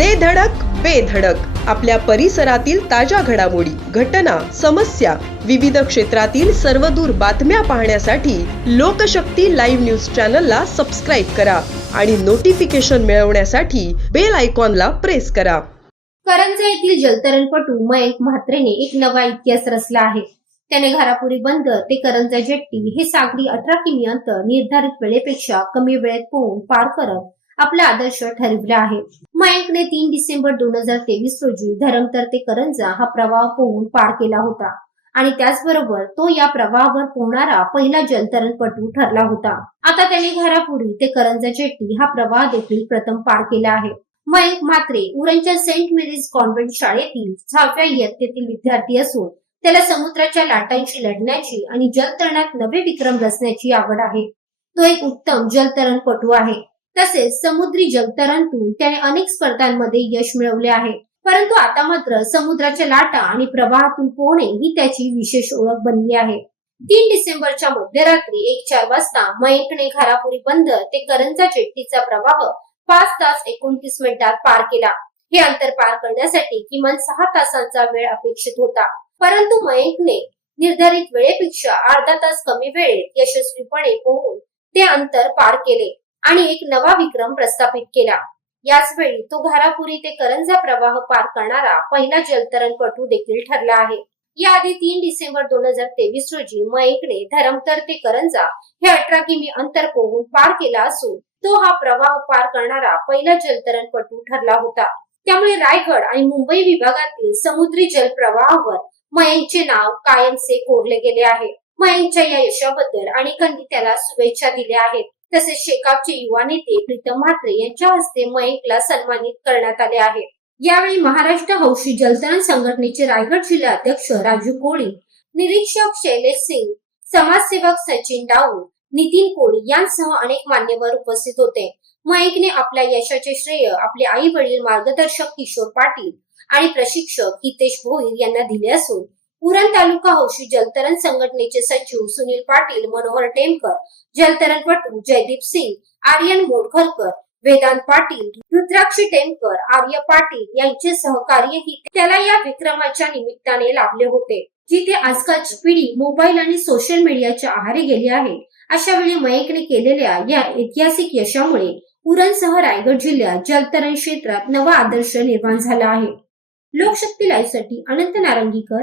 दे धडक बेधडक आपल्या परिसरातील ताज्या घडामोडी घटना समस्या विविध क्षेत्रातील सर्वदूर बातम्या पाहण्यासाठी लोकशक्ती लाईव्ह न्यूज चॅनलला सबस्क्राईब करा आणि नोटिफिकेशन मिळवण्यासाठी बेल आयकॉनला प्रेस करा. करंजा येथील जलतरणपटू मयंक म्हात्रेने एक नवा इतिहास रचला आहे. त्याने घारापुरी बंद ते करंजा जेट्टी हे सागरी अठरा किमी अंतर निर्धारित वेळेपेक्षा कमी वेळेत पोहून पार करत आपला आदर्श ठरविला आहे. मयंकने तीन डिसेंबर दोन हजार तेवीस रोजी धरमतर ते करंजा हा प्रवाह पोहून पार केला होता आणि त्याचबरोबर तो या प्रवाहावर पोहणारा पहिला जलतरणपटू ठरला होता. आता त्याने घरापुरी ते करंजा जेट्टी हा प्रवाह देखील प्रथम पार केला आहे. मयंक मात्रे उरणच्या सेंट मेरीज कॉन्व्हेंट शाळेतील सहाव्या इयत्तेतील विद्यार्थी असून त्याला समुद्राच्या लाटांशी लढण्याची आणि जलतरणात नवे विक्रम रचण्याची आवड आहे. तो एक उत्तम जलतरणपटू आहे. तसेच समुद्री जलतरणतून त्याने अनेक स्पर्धांमध्ये यश मिळवले आहे. परंतु आता मात्र समुद्राच्या लाटा आणि प्रवाहातून पोहणे ही त्याची विशेष ओळख बनली आहे. तीन डिसेंबरच्या मध्यरात्री एक चार वाजता मयंकने घारापुरी बंदर ते करंजा चेट्टीचा प्रवाह पाच तास एकोणतीस मिनिटात पार केला. हे अंतर पार करण्यासाठी किमान सहा तासांचा वेळ अपेक्षित होता. परंतु मयंकने निर्धारित वेळेपेक्षा अर्धा तास कमी वेळेत यशस्वीपणे पोहून ते अंतर पार केले. आणि एक नवा विक्रम प्रस्थापित केला. याच वेळी तो घारापुरी ते करंजा प्रवाह पार करणारा पहिला जलतरणपटू देखील ठरला आहे. याआधी तीन डिसेंबर दोन हजार तेवीस रोजी मयंकने धरमतर ते करंजा हे अठरा किमी अंतर पोहून पार केला असून तो हा प्रवाह पार करणारा पहिला जलतरणपटू ठरला होता. त्यामुळे रायगड आणि मुंबई विभागातील समुद्री जलप्रवाहावर मयंकचे नाव कायमचे कोरले गेले आहे. मयंकच्या या यशाबद्दल अनेकांनी त्याला शुभेच्छा दिल्या आहेत. तसेच शेकापचे युवा नेते प्रीतम म्हात्रे यांच्या हस्ते मयंकला सन्मानित करण्यात आले आहे. यावेळी महाराष्ट्र हौशी जलतरण संघटनेचे रायगड जिल्हा अध्यक्ष राजू कोळी निरीक्षक शैलेश सिंग समाजसेवक सचिन डाऊल नितीन कोळी यांसह अनेक मान्यवर उपस्थित होते. मयंकने आपल्या यशाचे श्रेय आपले आई वडील मार्गदर्शक किशोर पाटील आणि प्रशिक्षक हितेश भोईर यांना दिले असून पुरण तालुका हौशी जलतरण संघटनेचे सचिव सुनील पाटील मनोहर टेमकर जलतरणपटू जयदीप सिंग आर्यन मोडखरकर वेदांत पाटील रुद्राक्षी टेमकर आर्य पाटील यांचे सहकार्यही त्याला या विक्रमाच्या निमित्ताने लाभले होते जिथे आजकालची पिढी मोबाईल आणि सोशल मीडियाच्या आहारी गेली आहे. अशा वेळी मयंकने केलेल्या या ऐतिहासिक यशामुळे उरणसह रायगड जिल्ह्यात जलतरण क्षेत्रात नवा आदर्श निर्माण झाला आहे. लोकशक्ती लाईव्हसाठी अनंत नारंगीकर